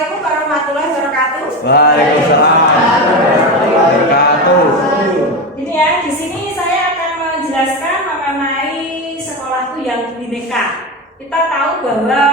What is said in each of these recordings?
Assalamualaikum warahmatullahi wabarakatuh. Waalaikumsalam warahmatullahi wabarakatuh. Ini ya, di sini saya akan menjelaskan mengenai sekolahku yang Bhinneka. Kita tahu bahwa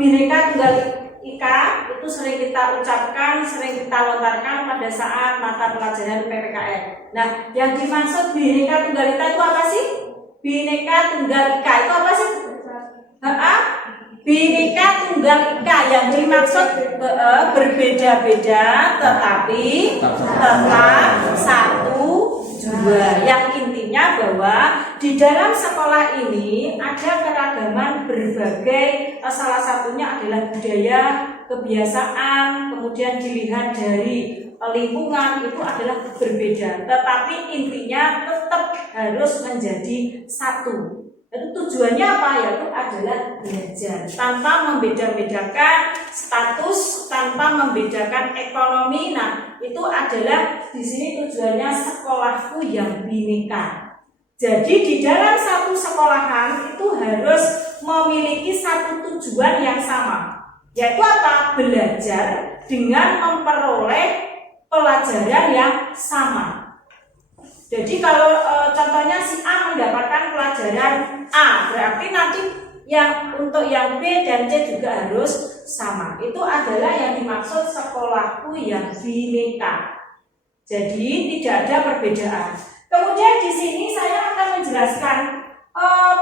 Bhinneka Tunggal Ika itu sering kita ucapkan, sering kita lontarkan pada saat mata pelajaran PPKN. Nah, yang dimaksud Bhinneka Tunggal Ika itu apa sih? Bhinneka Tunggal Ika itu apa sih? Bhinneka Tunggal Ika yang dimaksud berbeda-beda tetapi tetap satu jua. Yang intinya bahwa di dalam sekolah ini ada keragaman berbagai, salah satunya adalah budaya, kebiasaan, kemudian dilihat dari lingkungan itu adalah berbeda, tetapi intinya tetap harus menjadi satu. Itu tujuannya apa? Yaitu adalah belajar tanpa membeda-bedakan status, tanpa membedakan ekonomi. Nah, itu adalah di sini tujuannya sekolahku yang Bhinneka. Jadi di dalam satu sekolahan itu harus memiliki satu tujuan yang sama, yaitu apa? Belajar dengan memperoleh pelajaran yang sama. Jadi kalau contohnya si A mendapatkan pelajaran A, berarti nanti yang untuk yang B dan C juga harus sama. Itu adalah yang dimaksud sekolahku yang Bhinneka. Jadi tidak ada perbedaan. Kemudian di sini saya akan menjelaskan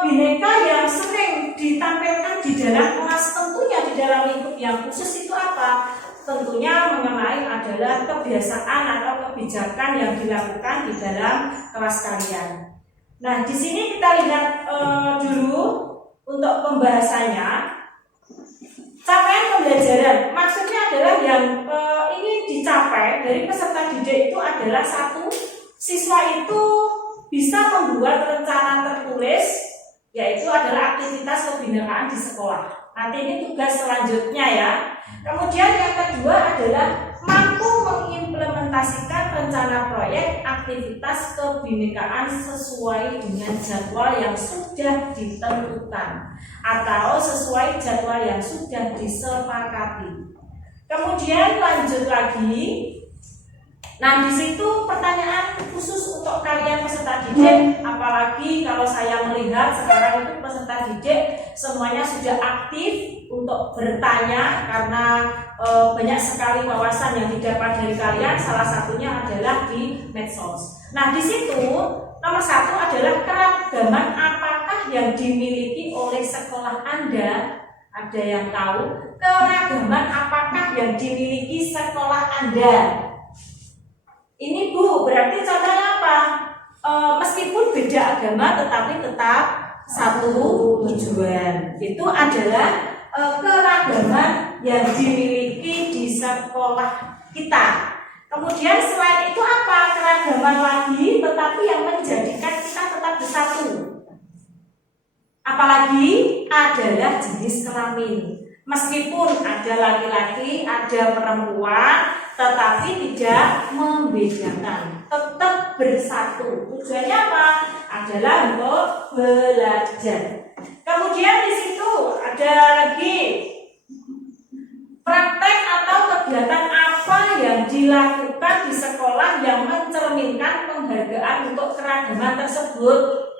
Bhinneka yang sering ditampilkan di dalam kelas, tentunya di dalam lingkup yang khusus itu apa? Tentunya mengenai adalah kebiasaan atau kebijakan yang dilakukan di dalam kelas kalian. Nah, di sini kita lihat dulu untuk pembahasannya. Capaian pembelajaran maksudnya adalah yang ingin dicapai dari peserta didik itu adalah satu, siswa itu bisa membuat rencana tertulis, yaitu adalah aktivitas kebhinekaan di sekolah. Nanti ini tugas selanjutnya ya. Kemudian yang kedua adalah mampu mengimplementasikan rencana proyek aktivitas kebhinekaan sesuai dengan jadwal yang sudah ditentukan atau sesuai jadwal yang sudah disepakati. Kemudian lanjut lagi. Nah, di situ pertanyaan khusus untuk kalian peserta didik, apalagi kalau saya melihat sekarang itu peserta didik semuanya sudah aktif untuk bertanya karena banyak sekali wawasan yang didapat dari kalian, salah satunya adalah di medsos. Nah, di situ nomor satu adalah keragaman apakah yang dimiliki oleh sekolah Anda? Ada yang tahu keragaman apakah yang dimiliki sekolah Anda? Ini Bu, berarti contohnya apa? Meskipun beda agama tetapi tetap satu tujuan. Itu adalah keragaman yang dimiliki di sekolah kita. Kemudian selain itu apa? Keragaman lagi tetapi yang menjadikan kita tetap bersatu. Apalagi adalah jenis kelamin. Meskipun ada laki-laki, ada perempuan, tetapi tidak membedakan, tetap bersatu. Tujuannya apa? Adalah untuk belajar. Kemudian di situ ada lagi praktek atau kegiatan apa yang dilakukan di sekolah yang mencerminkan penghargaan untuk keragaman tersebut.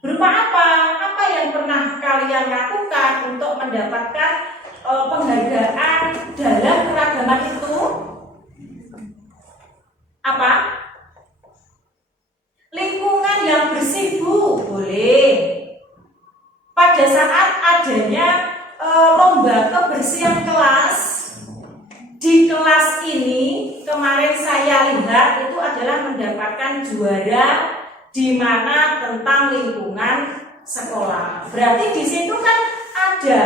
Berupa apa? Apa yang pernah kalian lakukan untuk mendapatkan penghargaan dalam keragaman itu? Apa? Lingkungan yang bersih, Bu, boleh. Pada saat adanya lomba kebersihan kelas, di kelas ini kemarin saya lihat itu adalah mendapatkan juara di mana tentang lingkungan sekolah. Berarti di situ kan ada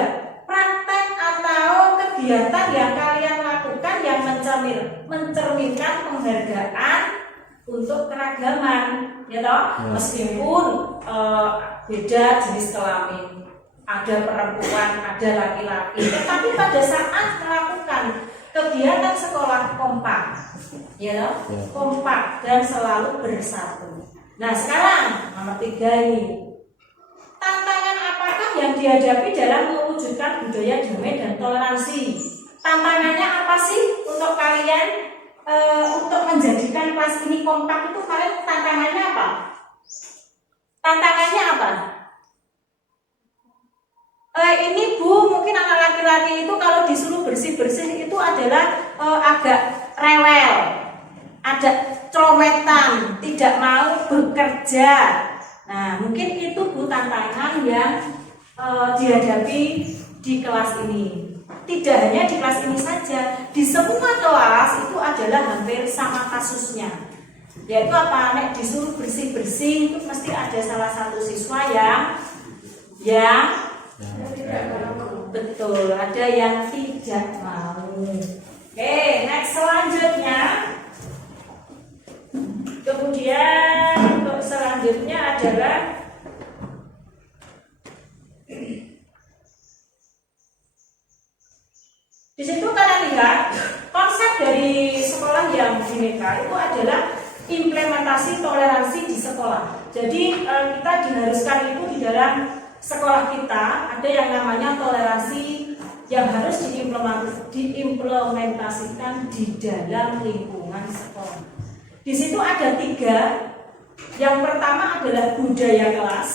praktek atau kegiatan yang kalian lakukan yang mencerminkan penghargaan untuk keragaman, ya toh? Meskipun beda jenis kelamin, ada perempuan, ada laki-laki, tetapi pada saat melakukan kegiatan sekolah kompak, ya toh? Kompak dan selalu bersatu. Nah, sekarang nomor 3 ini. Tantangan apakah yang dihadapi dalam mewujudkan budaya damai dan toleransi? Tantangannya apa sih untuk kalian untuk menjadikan kelas ini kompak itu kalian tantangannya apa? Tantangannya apa? Ini Bu, mungkin anak laki-laki itu kalau disuruh bersih-bersih itu adalah agak rewel, ada cometan, tidak mau bekerja. Nah, mungkin itu Bu tantangan yang dihadapi di kelas ini. Tidak hanya di kelas ini saja, di semua kelas itu adalah hampir sama kasusnya. Yaitu apa? Nek disuruh bersih-bersih itu mesti ada salah satu siswa yang betul, ada yang tidak mau. Oke, next selanjutnya. Kemudian untuk selanjutnya adalah di situ kalian lihat konsep dari sekolah yang bineka itu adalah implementasi toleransi di sekolah. Jadi kita diharuskan itu di dalam sekolah kita ada yang namanya toleransi yang harus diimplementasikan di dalam lingkungan sekolah. Di situ ada 3. Yang pertama adalah budaya kelas,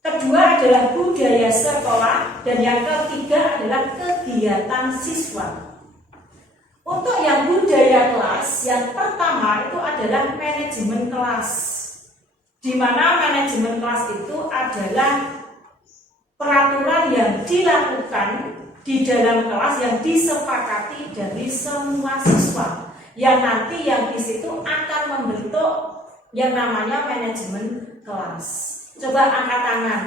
kedua adalah budaya sekolah, dan yang ketiga adalah kegiatan siswa. Untuk yang budaya kelas, yang pertama itu adalah manajemen kelas, di mana manajemen kelas itu adalah peraturan yang dilakukan di dalam kelas yang disepakati dari semua siswa, yang nanti yang di situ akan membentuk yang namanya manajemen kelas. Coba angkat tangan.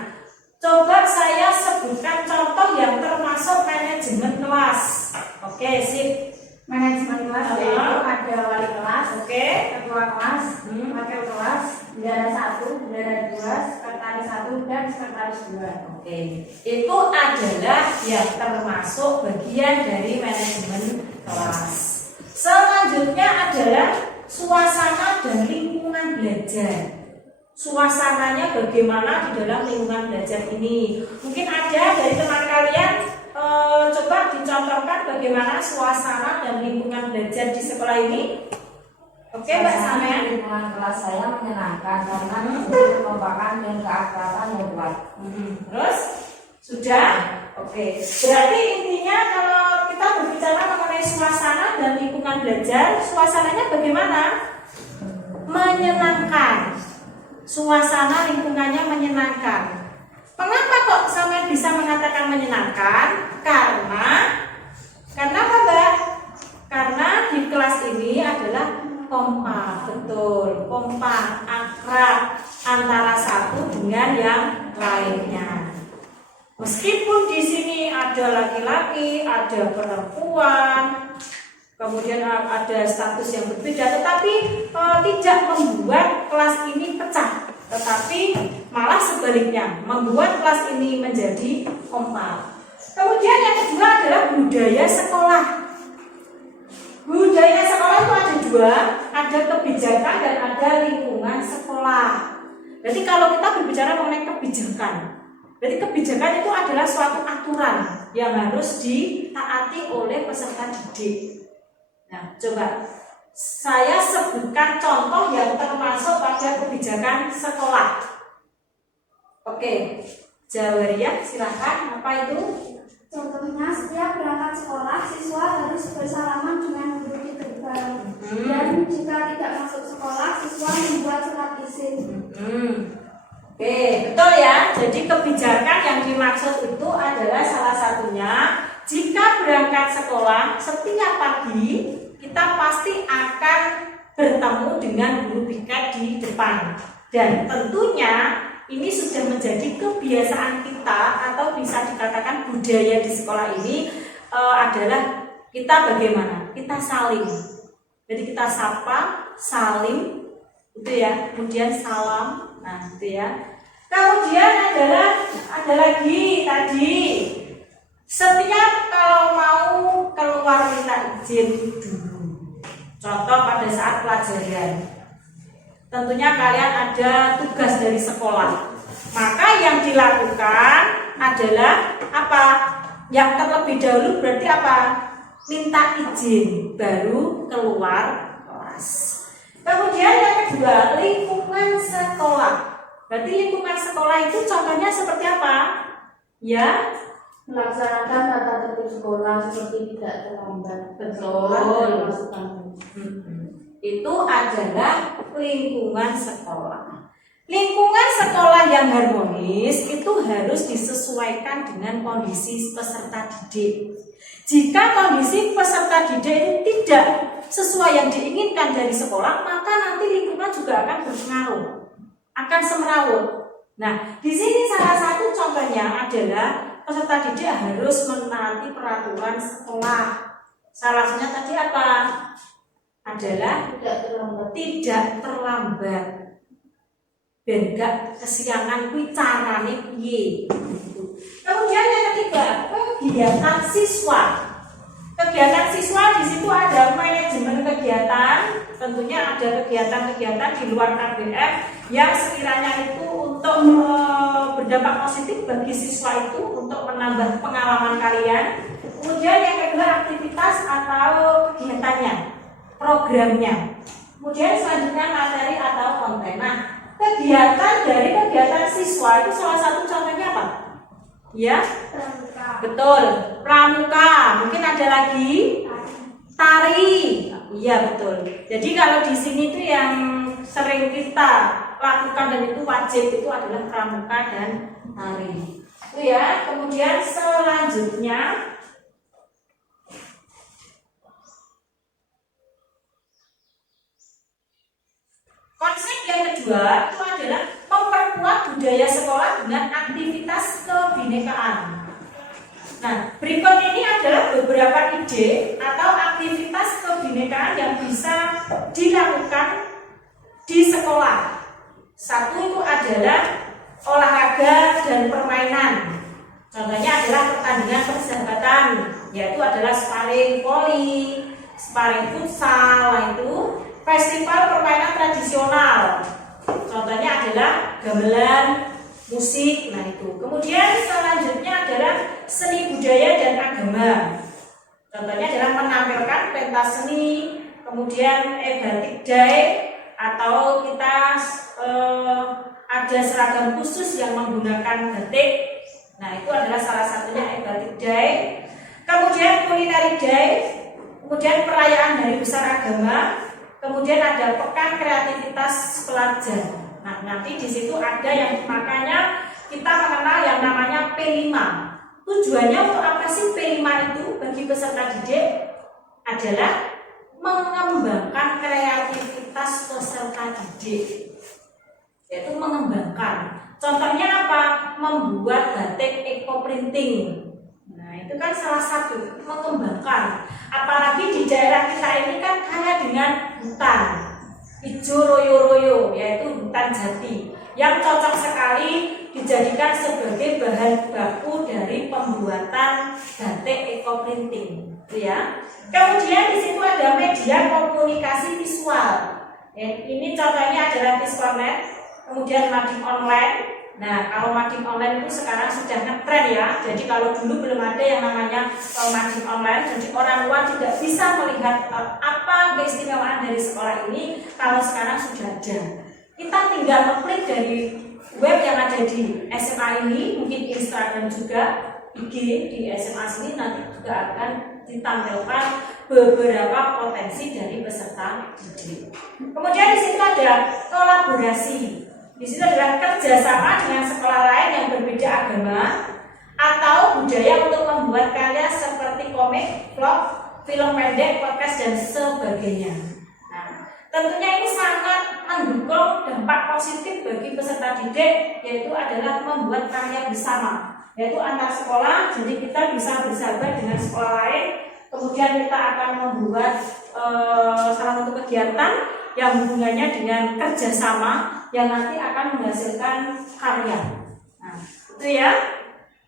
Coba saya sebutkan contoh yang termasuk manajemen kelas. Oke, sip. Manajemen kelas yaitu ada wali kelas, ketua kelas, wakil kelas, bendahara 1, bendahara 2, sekretaris 1 dan sekretaris 2. Oke, itu adalah yang termasuk bagian dari manajemen kelas. Selanjutnya adalah suasana dan lingkungan belajar. Suasananya bagaimana di dalam lingkungan belajar ini? Mungkin ada dari teman kalian coba dicontohkan bagaimana suasana dan lingkungan belajar di sekolah ini. Oke, Mbak Samen. Lingkungan kelas saya menyenangkan karena kekompakan dan keakraban yang kuat. Terus sudah? Oke. Berarti intinya kalau kita berbicara mengenai suasana dan lingkungan belajar, suasananya bagaimana? Menyenangkan. Suasana lingkungannya menyenangkan. Kenapa kok Samen bisa mengatakan menyenangkan? Karena apa, Mbak? Karena di kelas ini adalah kompak, betul, kompak, akrab antara satu dengan yang lainnya. Meskipun di sini ada laki-laki, ada perempuan, kemudian ada status yang berbeda, tetapi tidak membuat kelas ini pecah, tetapi malah sebaliknya membuat kelas ini menjadi kompak. Kemudian yang kedua adalah budaya sekolah. Budaya sekolah itu ada 2, ada kebijakan dan ada lingkungan sekolah. Jadi kalau kita berbicara mengenai kebijakan, jadi kebijakan itu adalah suatu aturan yang harus ditaati oleh peserta didik. Nah, coba saya sebutkan contoh yang termasuk pada kebijakan sekolah. Oke, Jawaria, silakan. Apa itu? Contohnya, setiap berangkat sekolah, siswa harus bersalaman dengan guru di gerbang. Dan jika tidak masuk sekolah, siswa membuat surat izin. Oke, betul ya. Jadi kebijakan yang dimaksud itu adalah salah satunya, jika berangkat sekolah setiap pagi kita pasti akan bertemu dengan guru BK di depan. Dan tentunya ini sudah menjadi kebiasaan kita atau bisa dikatakan budaya di sekolah ini adalah kita bagaimana? Kita saling. Jadi kita sapa, salim, itu ya. Kemudian salam, nah itu ya. Kemudian ada lagi tadi, setiap kalau mau keluar minta izin dulu. Contoh pada saat pelajaran. Tentunya kalian ada tugas dari sekolah. Maka yang dilakukan adalah apa? Yang terlebih dahulu berarti apa? Minta izin baru keluar kelas. Kemudian yang kedua, lingkungan sekolah. Berarti lingkungan sekolah itu contohnya seperti apa? Ya, Melaksanakan tata tertib sekolah seperti tidak terlambat. betul. Itu adalah lingkungan sekolah. Lingkungan sekolah yang harmonis itu harus disesuaikan dengan kondisi peserta didik. Jika kondisi peserta didik itu tidak sesuai yang diinginkan dari sekolah, maka nanti lingkungan juga akan berpengaruh, akan semerawut. Nah, di sini salah satu contohnya adalah peserta didik harus menaati peraturan sekolah. Salah satunya tadi apa? Adalah tidak terlambat. Ben gak kesiangan kuwi carane piye. Kemudian yang ketiga, kegiatan siswa. Kegiatan siswa di situ ada manajemen kegiatan, tentunya ada kegiatan-kegiatan di luar KBM yang sekiranya itu untuk berdampak positif bagi siswa itu untuk menambah pengalaman kalian. Kemudian yang kedua, aktivitas atau kegiatannya, programnya. Kemudian selanjutnya materi atau konten. Nah, kegiatan dari kegiatan siswa itu salah satu contohnya apa? Ya, betul. Pramuka. Mungkin ada lagi tari. Iya betul. Jadi kalau di sini itu yang sering kita lakukan dan itu wajib itu adalah pramuka dan tari. Itu ya. Kemudian selanjutnya konsep yang kedua itu adalah memperkuat budaya sekolah dengan aktivitas kebinekaan. Nah, berikut ini adalah beberapa ide atau aktivitas kebinekaan yang bisa dilakukan di sekolah. Satu itu adalah olahraga dan permainan. Contohnya adalah pertandingan persahabatan, yaitu adalah sparring voli, sparring futsal, itu festival permainan tradisional. Contohnya adalah gamelan, musik, nah itu. Kemudian selanjutnya adalah seni budaya dan agama. Contohnya adalah menampilkan pentas seni, kemudian batik day, atau kita ada seragam khusus yang menggunakan batik. Nah itu adalah salah satunya batik day. Kemudian culinary day, kemudian perayaan hari besar agama. Kemudian ada pekan kreativitas pelajar. Nah, nanti di situ ada yang makanya kita mengenal yang namanya P5. Tujuannya untuk apa sih P5 itu bagi peserta didik? Adalah mengembangkan kreativitas peserta didik. Yaitu mengembangkan. Contohnya apa? Membuat batik eco printing. Nah, itu kan salah satu mengembangkan. Apalagi di daerah kita ini kan kaya dengan hutan hijau royo-royo, yaitu hutan jati yang cocok sekali dijadikan sebagai bahan baku dari pembuatan batik eco printing, ya. Kemudian di situ ada media komunikasi visual. Ini contohnya adalah Visconet, kemudian mading online. Nah, kalau mading online itu sekarang sudah ngetren ya. Jadi kalau dulu belum ada yang namanya mading online, jadi orang luar tidak bisa melihat apa keistimewaan dari sekolah ini. Kalau sekarang sudah ada, kita tinggal mengklik dari web yang ada di SMA ini, mungkin Instagram juga, IG di SMA sini nanti juga akan ditampilkan beberapa potensi dari peserta didik. Kemudian di situ ada kolaborasi. Di situ adalah kerjasama dengan sekolah lain yang berbeda agama atau budaya untuk membuat karya seperti komik, vlog, film pendek, podcast dan sebagainya. Nah, tentunya ini sangat mendukung dampak positif bagi peserta didik, yaitu adalah membuat karya bersama, yaitu antar sekolah. Jadi kita bisa bersahabat dengan sekolah lain. Kemudian kita akan membuat salah satu kegiatan yang hubungannya dengan kerjasama yang nanti akan menghasilkan karya. Nah, itu ya.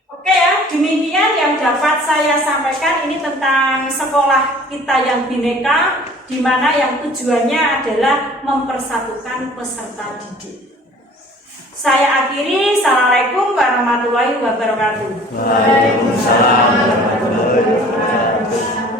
Oke ya, demikian yang dapat saya sampaikan ini tentang sekolah kita yang bineka, di mana yang tujuannya adalah mempersatukan peserta didik. Saya akhiri. Assalamualaikum warahmatullahi wabarakatuh. Waalaikumsalam warahmatullahi wabarakatuh.